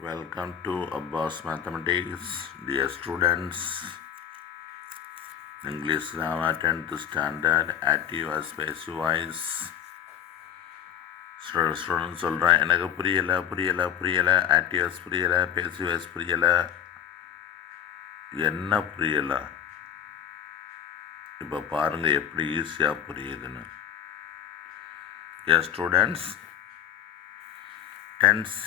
Welcome to Abbas Mathematics, dear students. English grammar 10th standard, active as passive voice. Student சொல்கிறேன், எனக்கு புரியலை, Octavius புரியலை, பேசிவஸ் புரியலை. என்ன புரியலை? இப்போ பாருங்கள் எப்படி ஈஸியாக புரியுதுன்னு. Yes students, tense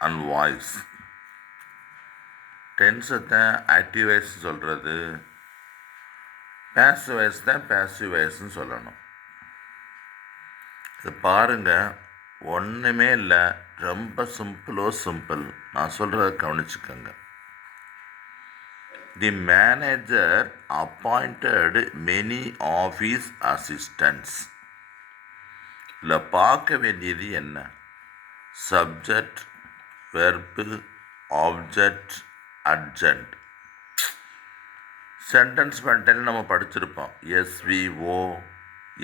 and voice. டென்ஸை தான் ஆக்டிவ் வாய்ஸ் சொல்கிறது, பேசிவ் வாய்ஸ் தான் பேசிவ் வாய்ஸ்ன்னு சொல்லணும். இது பாருங்கள், ஒன்றுமே இல்லை, ரொம்ப சிம்பிள். நான் சொல்கிறத கவனிச்சுக்கோங்க. The manager appointed many office assistants. இல்லை பார்க்க வேண்டியது என்ன? Subject, verb, object, அட்ஜென்ட். சென்டென்ஸ் பண்ணிட்டு நம்ம படிச்சிருப்போம். எஸ்விஓ,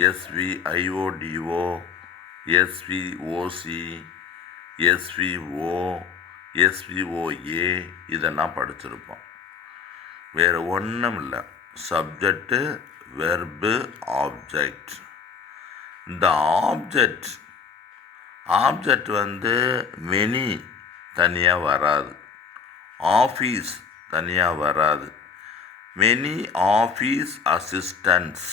எஸ்விஐஓடிஓ, எஸ்விஓசி, எஸ்விஓ, எஸ்விஓஏ இதெல்லாம் படிச்சிருப்போம். வேறு ஒன்றும் இல்லை. Subject, verb, object. இந்த ஆப்ஜெக்ட் மெனி தனியாக வராது, ஆஃபீஸ் தனியாக வராது. மெனி ஆஃபீஸ் அசிஸ்டன்ட்ஸ்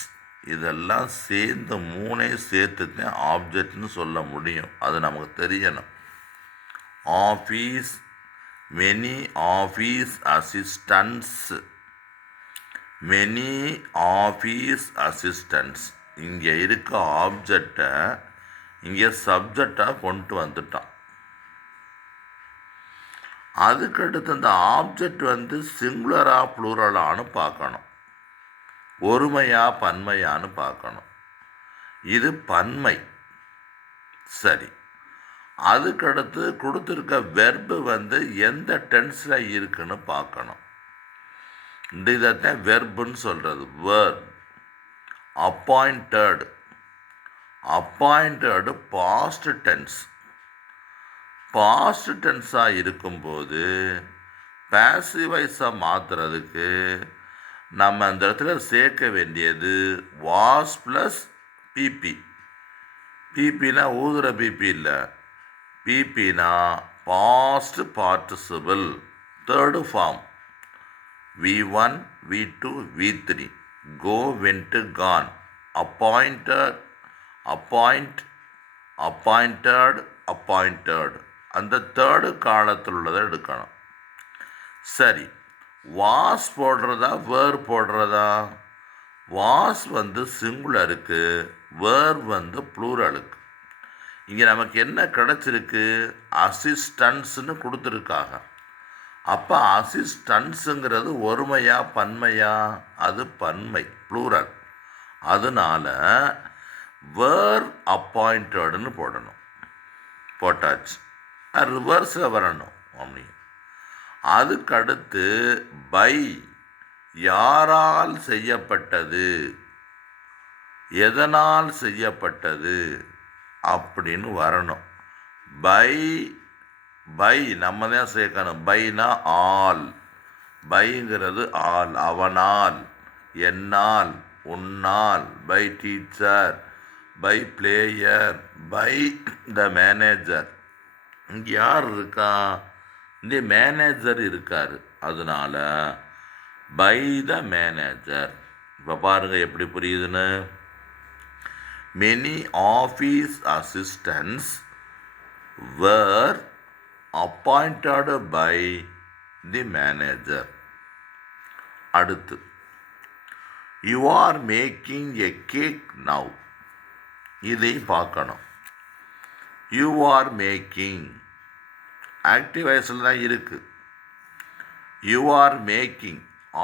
இதெல்லாம் சேர்ந்து மூணையும் சேர்த்து தான் ஆப்ஜெக்ட்னு சொல்ல முடியும். அது நமக்கு தெரியணும். Office, many office assistants, many office assistants. இங்கே இருக்க ஆப்ஜெக்டை இங்கே சப்ஜெக்டாக கொண்டு வந்துட்டான். அதுக்கடுத்து அந்த ஆப்ஜெக்ட் சிங்குலரா ப்ளூரலான்னு பார்க்கணும், ஒருமையா பன்மையான்னு பார்க்கணும். இது பன்மை. சரி, அதுக்கடுத்து கொடுத்துருக்க வெர்பு எந்த டென்ஸில் இருக்குன்னு பார்க்கணும். இதைத்தான் வெர்புன்னு சொல்கிறது. Verb. Appointed past tense. Past டென்ஸாக இருக்கும்போது பேசிவ் வாய்ஸாக மாற்றுறதுக்கு நம்ம அந்த இடத்துல சேர்க்க வேண்டியது வாஸ் ப்ளஸ் பிபி. பிபினா ஊதுற பிபி இல்லை, பிபினா past participle, third form. V1, V2, V3. Go, went, gone. appointed. அந்த தேர்டு காலத்தில் உள்ளதை எடுக்கணும். சரி, வாஸ் போடுறதா வேர் போடுறதா? வாஸ் சிங்குலருக்கு, வேர் ப்ளூரலுக்கு. இங்கே நமக்கு என்ன கிடச்சிருக்கு? அசிஸ்டன்ஸ்னு கொடுத்துருக்காங்க. அப்போ அசிஸ்டன்ஸுங்கிறது ஒருமையா பன்மையா? அது பன்மை, ப்ளூரல். அதனால வேர் அப்பாயிண்டட்னு போடணும். போட்டாச்சு. ரிவர்ஸில் வரணும் அப்படி. அதுக்கடுத்து பை, யாரால் செய்யப்பட்டது, எதனால் செய்யப்பட்டது அப்படின்னு வரணும். பை நம்ம தான் சேர்க்கணும். பைனா ஆல். பைங்கிறது ஆல். அவனால், என்னால், உன்னால். By teacher, by player, by the manager. இங்கே யார் இருக்கா? இந்த மேனேஜர் இருக்கார். அதனால பை த மேனேஜர். இப்போ பாருங்கள் எப்படி புரியுதுன்னு. Many office assistants were appointed by the manager. அடுத்து, you are making a cake now. இதை பார்க்கணும். you are making ஆக்டிவ் வாய்ஸில் தான் இருக்கு. you are making,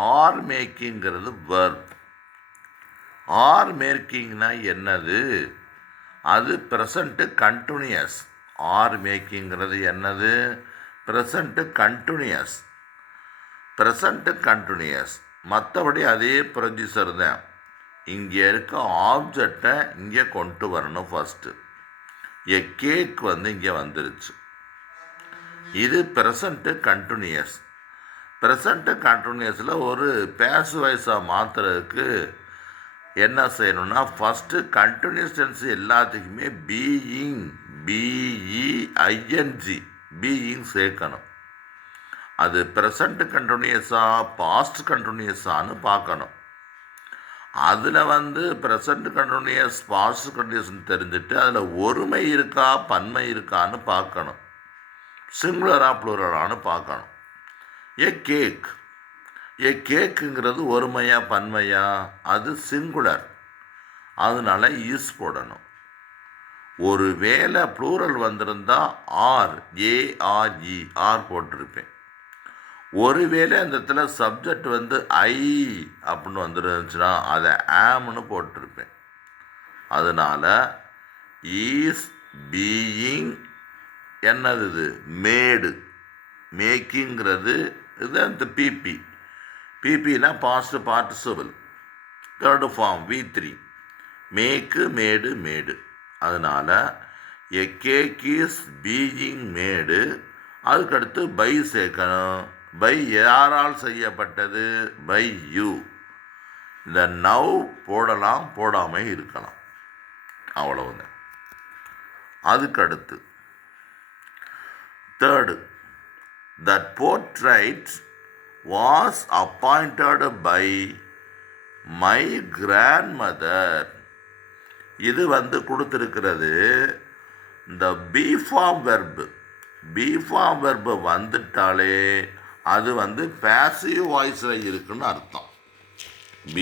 are makingங்கிறது verb. are makingனா என்னது? அது ப்ரெசண்ட்டு கண்டினியூஸ். ஆர் மேக்கிங்கிறது என்னது? Present continuous. மற்றபடி அதே ப்ரொடியூசர் தான். இங்கே இருக்க ஆப்ஜெக்டை இங்கே கொண்டு வரணும் ஃபஸ்ட்டு. எ கேக் இங்கே வந்துருச்சு. இது ப்ரெசண்ட்டு கண்டினியூஸ். ப்ரெசண்ட்டு கண்டினியூஸில் ஒரு பேசிவ் வாய்ஸாக மாற்றுறதுக்கு என்ன செய்யணும்னா, ஃபஸ்ட்டு கண்டினியூஸ் டென்ஸ் எல்லாத்துக்குமே பீயிங் பிஇஐஎன்ஜி பீயிங் சேர்க்கணும். அது ப்ரெசண்ட் கண்டினியூஸா பாஸ்ட் கண்டினியூஸான்னு பார்க்கணும். அதில் ப்ரெசண்ட் கண்டினியூஸ் பாஸ்ட் கண்டினியூஸ்ன்னு தெரிஞ்சுட்டு அதில் ஒருமை இருக்கா பன்மை இருக்கான்னு பார்க்கணும். சிங்குலரா ப்ளூரலான்னு பார்க்கணும். கேக் கேக்குங்கிறது ஒருமையா பன்மையா? அது சிங்குலர், அதனால ஈஸ் போடணும். ஒரு வேளை ப்ளூரல் வந்திருந்தா ஏஆர்இ ஆர் போட்டிருப்பேன். ஒருவேளை அந்த இடத்துல சப்ஜெக்ட் ஐ அப்படின்னு வந்துருந்துச்சுன்னா அதை ஆம்னு போட்டிருப்பேன். அதனால் ஈஸ் பீயிங் என்னது இது மேடு, மேக்கிங்கிறது இது அந்த பிபினா past participle, third form V3 make made made. அதனால் a cake is being made, அதுக்கடுத்து பை சேர்க்கணும். பை யாரால் செய்யப்பட்டது? By you. இந்த நவ் போடலாம், போடாமல் இருக்கலாம், அவ்வளவுதான். அதுக்கடுத்து third, that portrait was appointed by my grandmother. இது கொடுத்துருக்கிறது. இந்த பி ஃபார்ம் வெர்பு வந்துட்டாலே அது பேசிவ் வாய்ஸில் இருக்குன்னு அர்த்தம். பி